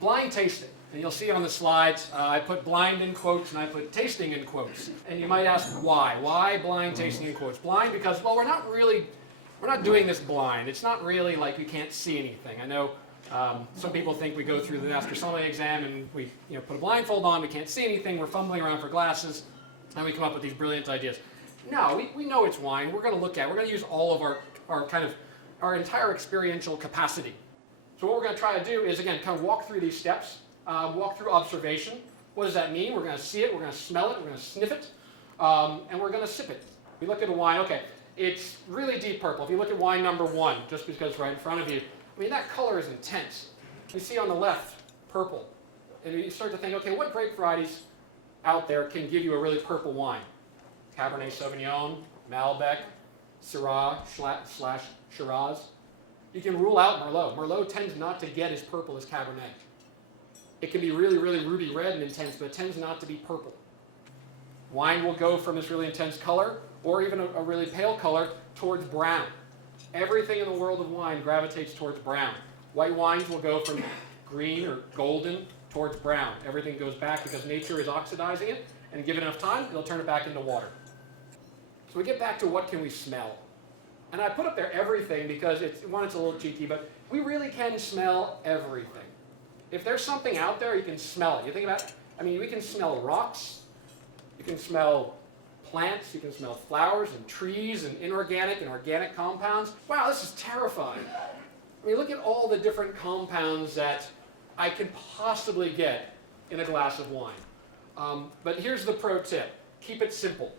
blind tasting. And you'll see on the slides, I put blind in quotes and I put tasting in quotes. And you might ask why? Why blind tasting in quotes? Blind because, well, we're not doing this blind. It's not really like we can't see anything. I know some people think we go through the master sommelier exam and we put a blindfold on, we can't see anything, we're fumbling around for glasses, and we come up with these brilliant ideas. No, we know it's wine. We're going to use all of our entire experiential capacity. So what we're going to try to do is, again, kind of walk through these steps, walk through observation. What does that mean? We're going to see it, we're going to smell it, we're going to sniff it, and we're going to sip it. We look at a wine, okay, it's really deep purple. If you look at wine number 1, just because it's right in front of you, I mean, that color is intense. You see on the left, purple. And you start to think, okay, what grape varieties out there can give you a really purple wine? Cabernet Sauvignon, Malbec, Syrah / Shiraz. You can rule out Merlot. Merlot tends not to get as purple as Cabernet. It can be really, really ruby red and intense, but it tends not to be purple. Wine will go from this really intense color, or even a really pale color, towards brown. Everything in the world of wine gravitates towards brown. White wines will go from green or golden towards brown. Everything goes back because nature is oxidizing it, and given enough time, it'll turn it back into water. So we get back to what can we smell. And I put up there everything because it's a little cheeky, but we really can smell everything. If there's something out there, you can smell it. You think about it, I mean, we can smell rocks, you can smell plants, you can smell flowers and trees and inorganic and organic compounds. Wow, this is terrifying. I mean, look at all the different compounds that I can possibly get in a glass of wine. But here's the pro tip. Keep it simple.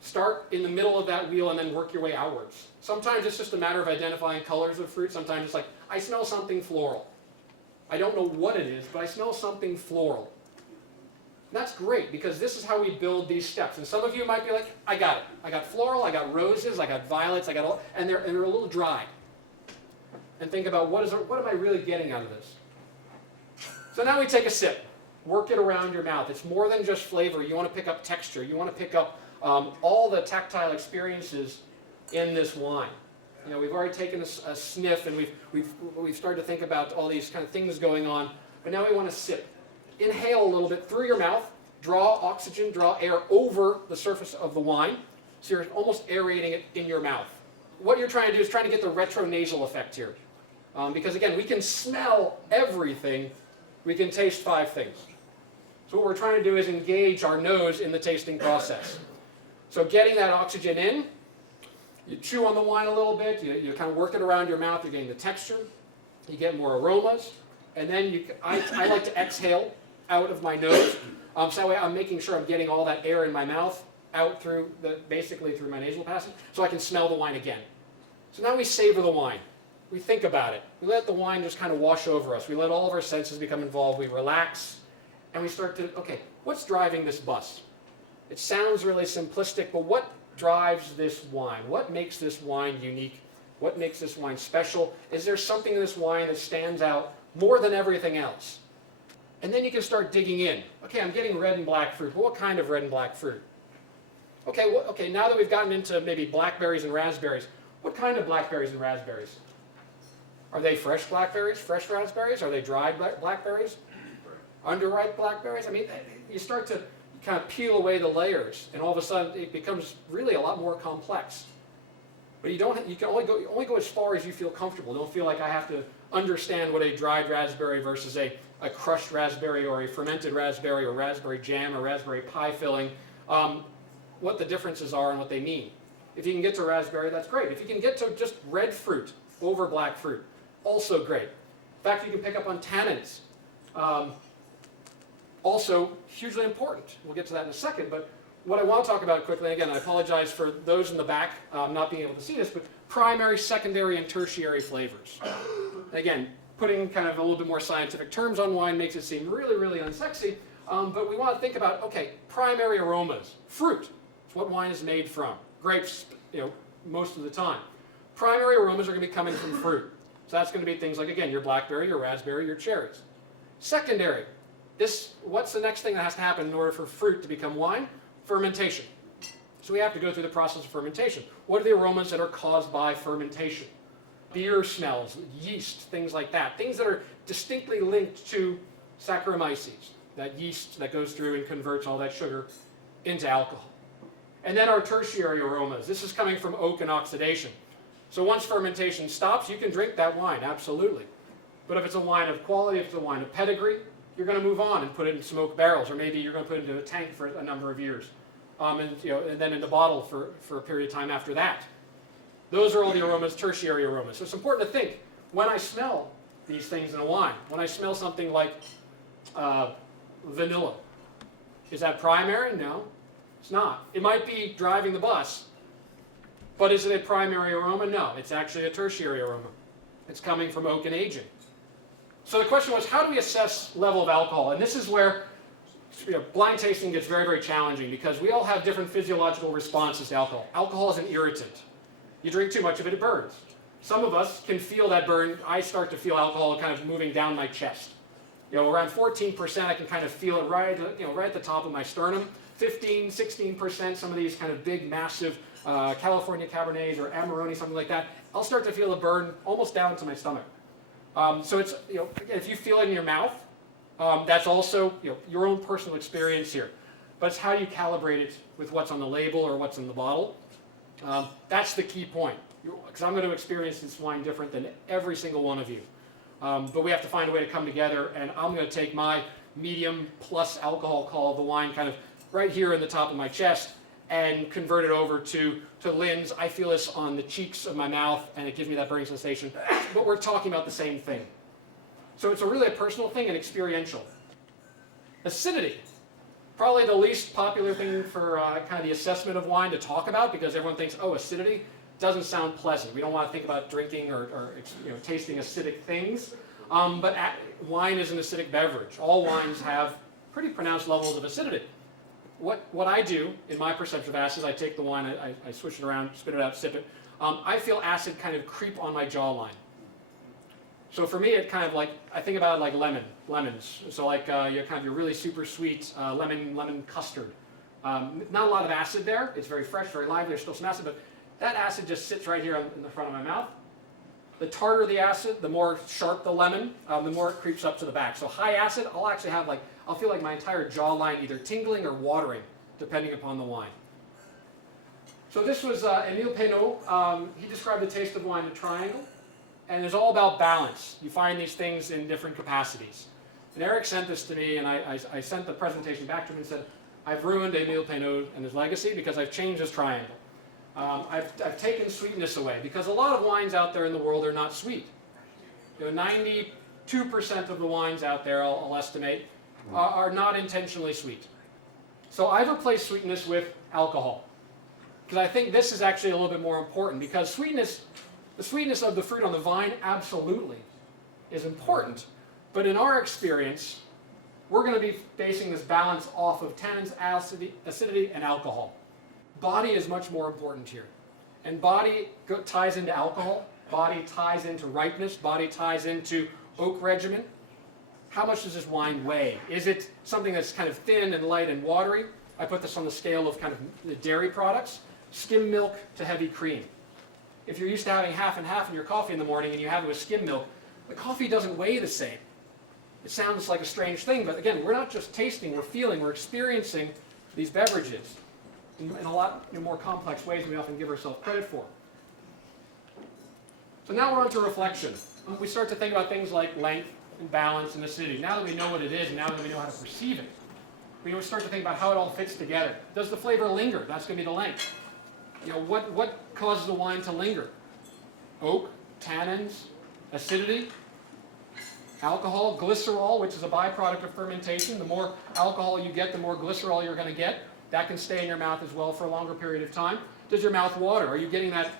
Start in the middle of that wheel and then work your way outwards. Sometimes it's just a matter of identifying colors of fruit. Sometimes it's like, I smell something floral. I don't know what it is, but I smell something floral. And that's great because this is how we build these steps. And some of you might be like, I got it. I got floral, I got roses, I got violets, I got all, and they're a little dry. And think about what am I really getting out of this? So now we take a sip. Work it around your mouth. It's more than just flavor. You want to pick up texture. You want to pick up all the tactile experiences in this wine. We've already taken a sniff and we've started to think about all these kind of things going on, but now we want to sip. Inhale a little bit through your mouth, draw oxygen, draw air over the surface of the wine, so you're almost aerating it in your mouth. What you're trying to do is trying to get the retronasal effect here. Because again, we can smell everything, we can taste 5 things. So what we're trying to do is engage our nose in the tasting process. So getting that oxygen in, you chew on the wine a little bit, you kind of work it around your mouth, you're getting the texture, you get more aromas, and then I like to exhale out of my nose, so that way I'm making sure I'm getting all that air in my mouth out basically through my nasal passage, so I can smell the wine again. So now we savor the wine. We think about it. We let the wine just kind of wash over us. We let all of our senses become involved. We relax, and we start to, okay, what's driving this bus? It sounds really simplistic, but what drives this wine? What makes this wine unique? What makes this wine special? Is there something in this wine that stands out more than everything else? And then you can start digging in. Okay, I'm getting red and black fruit, but what kind of red and black fruit? Okay, now that we've gotten into maybe blackberries and raspberries, what kind of blackberries and raspberries? Are they fresh blackberries, fresh raspberries? Are they dried blackberries? Underripe blackberries? I mean, you start to kind of peel away the layers, and all of a sudden it becomes really a lot more complex. But you can only go as far as you feel comfortable. Don't feel like I have to understand what a dried raspberry versus a crushed raspberry or a fermented raspberry or raspberry jam or raspberry pie filling, what the differences are and what they mean. If you can get to raspberry, that's great. If you can get to just red fruit over black fruit, also great. In fact, you can pick up on tannins. Also hugely important. We'll get to that in a second, but what I want to talk about quickly, again, I apologize for those in the back not being able to see this, but primary, secondary, and tertiary flavors. Again, putting kind of a little bit more scientific terms on wine makes it seem really, really unsexy, but we want to think about, okay, primary aromas, fruit. It's what wine is made from. Grapes, most of the time. Primary aromas are going to be coming from fruit. So that's going to be things like, again, your blackberry, your raspberry, your cherries. Secondary. What's the next thing that has to happen in order for fruit to become wine? Fermentation. So we have to go through the process of fermentation. What are the aromas that are caused by fermentation? beer smells, yeast, things like that. Things that are distinctly linked to Saccharomyces, that yeast that goes through and converts all that sugar into alcohol. And then our tertiary aromas. This is coming from oak and oxidation. So once fermentation stops, you can drink that wine, absolutely. But if it's a wine of quality, if it's a wine of pedigree, you're going to move on and put it in some oak barrels, or maybe you're going to put it into a tank for a number of years, and then in the bottle for a period of time after that. Those are all the aromas, tertiary aromas. So it's important to think, when I smell these things in a wine, when I smell something like vanilla, is that primary? No, it's not. It might be driving the bus, but is it a primary aroma? No, it's actually a tertiary aroma. It's coming from oak and aging. So the question was, how do we assess level of alcohol? And this is where blind tasting gets very, very challenging, because we all have different physiological responses to alcohol. Alcohol is an irritant. You drink too much of it, it burns. Some of us can feel that burn. I start to feel alcohol kind of moving down my chest. Around 14%, I can kind of feel it right at the top of my sternum. 15, 16%, some of these kind of big, massive California Cabernets or Amarone, something like that, I'll start to feel the burn almost down to my stomach. So it's, if you feel it in your mouth, that's also your own personal experience here. But it's how you calibrate it with what's on the label or what's in the bottle. That's the key point, because I'm going to experience this wine different than every single one of you. But we have to find a way to come together, and I'm going to take my medium plus alcohol call of the wine kind of right here in the top of my chest and convert it over to Lynn's. I feel this on the cheeks of my mouth, and it gives me that burning sensation. But we're talking about the same thing. So it's really a personal thing and experiential. Acidity. Probably the least popular thing for kind of the assessment of wine to talk about, because everyone thinks, oh, acidity doesn't sound pleasant. We don't want to think about drinking or tasting acidic things. But wine is an acidic beverage. All wines have pretty pronounced levels of acidity. What I do in my perception of acid is I take the wine, I switch it around, spit it out, sip it. I feel acid kind of creep on my jawline. So for me, it kind of I think about it like lemons. So like your really super sweet lemon custard. Not a lot of acid there. It's very fresh, very lively. There's still some acid, but that acid just sits right here in the front of my mouth. The tartar the acid, the more sharp the lemon, the more it creeps up to the back. So high acid, I'll actually have I'll feel like my entire jawline either tingling or watering, depending upon the wine. So this was Émile Peynaud. He described the taste of wine in a triangle. And it's all about balance. You find these things in different capacities. And Eric sent this to me, and I sent the presentation back to him and said, I've ruined Émile Peynaud and his legacy because I've changed this triangle. I've taken sweetness away, because a lot of wines out there in the world are not sweet. 92% of the wines out there, I'll estimate, are not intentionally sweet. So I've replaced sweetness with alcohol, because I think this is actually a little bit more important, because the sweetness of the fruit on the vine absolutely is important, but in our experience, we're going to be basing this balance off of tannins, acidity, and alcohol. Body is much more important here. And body ties into alcohol, body ties into ripeness, body ties into oak regimen. How much does this wine weigh? Is it something that's kind of thin and light and watery? I put this on the scale of kind of the dairy products, skim milk to heavy cream. If you're used to having half and half in your coffee in the morning and you have it with skim milk, the coffee doesn't weigh the same. It sounds like a strange thing, but again, we're not just tasting, we're feeling, we're experiencing these beverages in a lot more complex ways than we often give ourselves credit for. So now we're on to reflection. We start to think about things like length and balance and acidity. Now that we know what it is, and now that we know how to perceive it, we start to think about how it all fits together. Does the flavor linger? That's going to be the length. What causes the wine to linger? Oak, tannins, acidity, alcohol, glycerol, which is a byproduct of fermentation. The more alcohol you get, the more glycerol you're going to get. That can stay in your mouth as well for a longer period of time. Does your mouth water? Are you getting that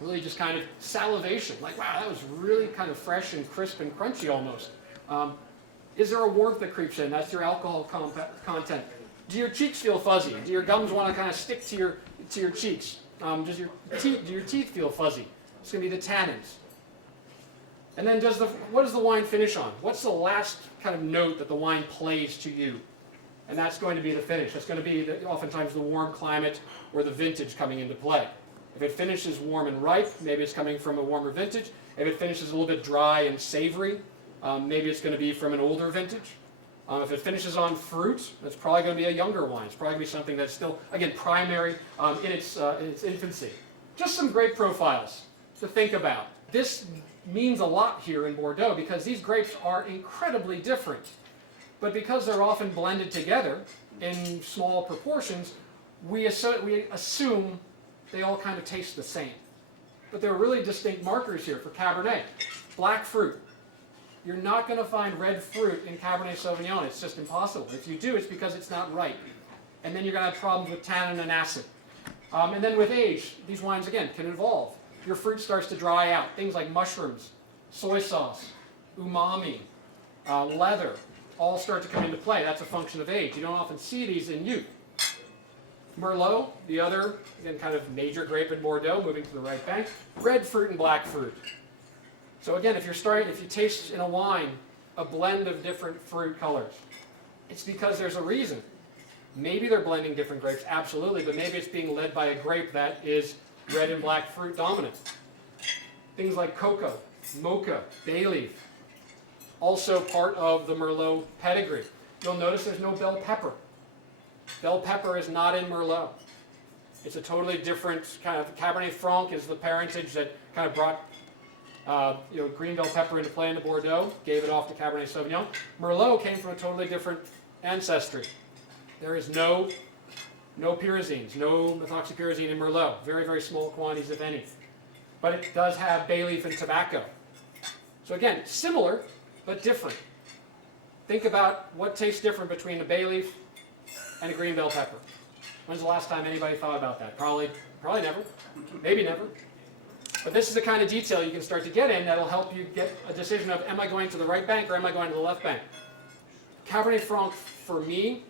really just kind of salivation? Like, wow, that was really kind of fresh and crisp and crunchy almost. Is there a warmth that creeps in? That's your alcohol content. Do your cheeks feel fuzzy? Do your gums want to kind of stick to your cheeks? Do your teeth feel fuzzy? It's going to be the tannins. And then what does the wine finish on? What's the last kind of note that the wine plays to you? And that's going to be the finish. That's going to be oftentimes the warm climate or the vintage coming into play. If it finishes warm and ripe, maybe it's coming from a warmer vintage. If it finishes a little bit dry and savory, maybe it's going to be from an older vintage. If it finishes on fruit, it's probably going to be a younger wine. It's probably going to be something that's still, again, primary in its infancy. Just some grape profiles to think about. This means a lot here in Bordeaux because these grapes are incredibly different. But because they're often blended together in small proportions, we assume they all kind of taste the same. But there are really distinct markers here for Cabernet. Black fruit. You're not going to find red fruit in Cabernet Sauvignon. It's just impossible. If you do, it's because it's not ripe. And then you're going to have problems with tannin and acid. And then with age, these wines, again, can evolve. Your fruit starts to dry out. Things like mushrooms, soy sauce, umami, leather, all start to come into play. That's a function of age. You don't often see these in youth. Merlot, the other, again, kind of major grape in Bordeaux, moving to the right bank. Red fruit and black fruit. So again, if you taste in a wine a blend of different fruit colors, it's because there's a reason. Maybe they're blending different grapes, absolutely, but maybe it's being led by a grape that is red and black fruit dominant. Things like cocoa, mocha, bay leaf, also part of the Merlot pedigree. You'll notice there's no bell pepper. Bell pepper is not in Merlot. It's a totally different kind of, Cabernet Franc is the parentage that kind of brought green bell pepper into play into Bordeaux, gave it off to Cabernet Sauvignon. Merlot came from a totally different ancestry. There is no pyrazines, no methoxypyrazine in Merlot. Very, very small quantities, if any. But it does have bay leaf and tobacco. So again, similar, but different. Think about what tastes different between a bay leaf and a green bell pepper. When's the last time anybody thought about that? Probably never. Maybe never. But this is the kind of detail you can start to get in that'll help you get a decision of, am I going to the right bank or am I going to the left bank? Cabernet Franc, for me,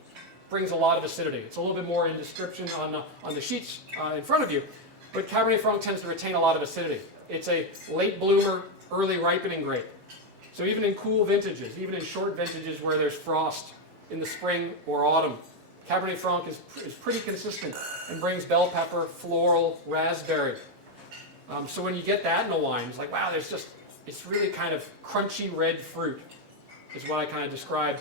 brings a lot of acidity. It's a little bit more in description on the sheets in front of you, but Cabernet Franc tends to retain a lot of acidity. It's a late bloomer, early ripening grape. So even in cool vintages, even in short vintages where there's frost in the spring or autumn, Cabernet Franc is pretty consistent and brings bell pepper, floral, raspberry. So when you get that in a wine, it's like, wow, it's really kind of crunchy red fruit is what I kind of describe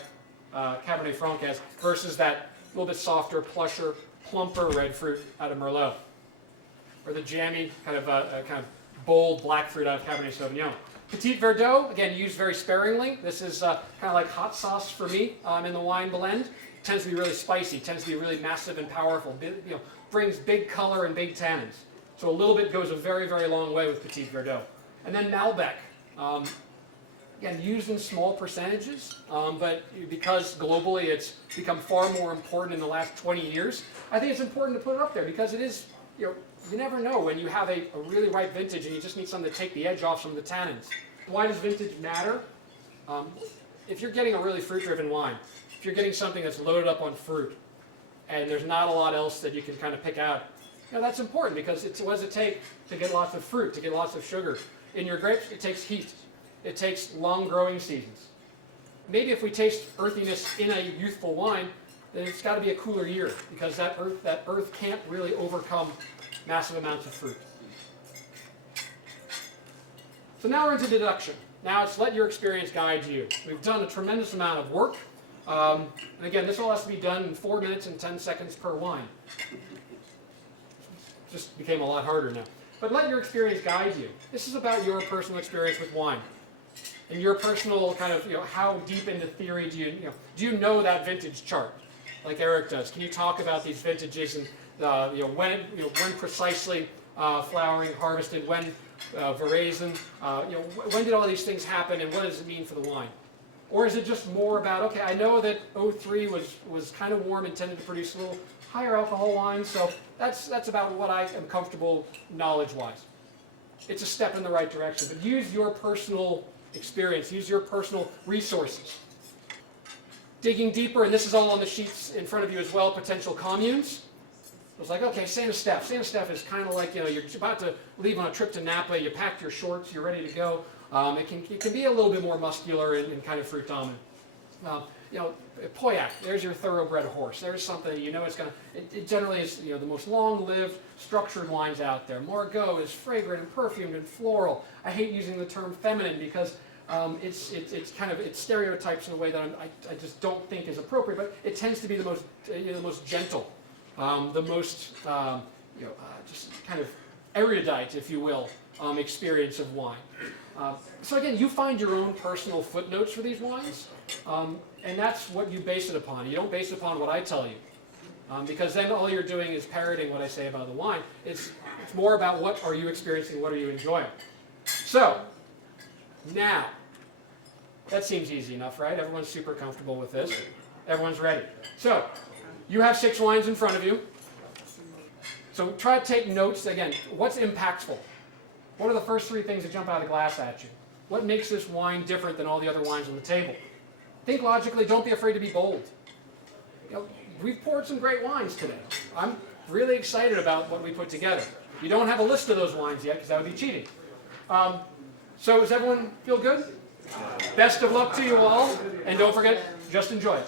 Cabernet Franc as, versus that little bit softer, plusher, plumper red fruit out of Merlot. Or the jammy, kind of bold black fruit out of Cabernet Sauvignon. Petit Verdot, again, used very sparingly. This is kind of like hot sauce for me in the wine blend. It tends to be really spicy, tends to be really massive and powerful. Brings big color and big tannins. So a little bit goes a very, very long way with Petit Verdot. And then Malbec. Again, used in small percentages, but because globally it's become far more important in the last 20 years, I think it's important to put it up there because it is, you never know when you have a really ripe vintage and you just need something to take the edge off some of the tannins. Why does vintage matter? If you're getting a really fruit-driven wine, if you're getting something that's loaded up on fruit, and there's not a lot else that you can kind of pick out, that's important because what does it take to get lots of fruit, to get lots of sugar? In your grapes, it takes heat. It takes long growing seasons. Maybe if we taste earthiness in a youthful wine, then it's got to be a cooler year because that earth can't really overcome massive amounts of fruit. So now we're into deduction. Now it's let your experience guide you. We've done a tremendous amount of work. And again, this all has to be done in 4 minutes and 10 seconds per wine. Just became a lot harder now. But let your experience guide you. This is about your personal experience with wine. And your personal kind of, how deep into theory do you know that vintage chart, like Eric does? Can you talk about these vintages and when precisely flowering, harvested, when veraison, when did all these things happen, and what does it mean for the wine? Or is it just more about, okay, I know that 03 was kind of warm, intended to produce a little higher alcohol wine, so that's about what I am comfortable knowledge-wise. It's a step in the right direction, but use your personal experience, use your personal resources. Digging deeper, and this is all on the sheets in front of you as well, potential communes. It was like, okay, Saint Estèphe. Saint Estèphe is kind of like, you're about to leave on a trip to Napa, you packed your shorts, you're ready to go. It can be a little bit more muscular and kind of fruit dominant. you know, Poyak, there's your thoroughbred horse. There's something you know it's going to, it generally is, you know, the most long-lived, structured wines out there. Margaux is fragrant and perfumed and floral. I hate using the term feminine because it's kind of, it stereotypes in a way that I just don't think is appropriate, but it tends to be the most, you know, the most gentle, the most, just kind of erudite, if you will, experience of wine. So again, you find your own personal footnotes for these wines, and that's what you base it upon. You don't base it upon what I tell you, because then all you're doing is parroting what I say about the wine. It's more about what are you experiencing, what are you enjoying. So, now, that seems easy enough, right? Everyone's super comfortable with this. Everyone's ready. So, you have 6 wines in front of you. So try to take notes. Again, what's impactful? What are the first 3 things that jump out of the glass at you? What makes this wine different than all the other wines on the table? Think logically. Don't be afraid to be bold. You know, we've poured some great wines today. I'm really excited about what we put together. You don't have a list of those wines yet because that would be cheating. So does everyone feel good? Best of luck to you all. And don't forget, just enjoy it.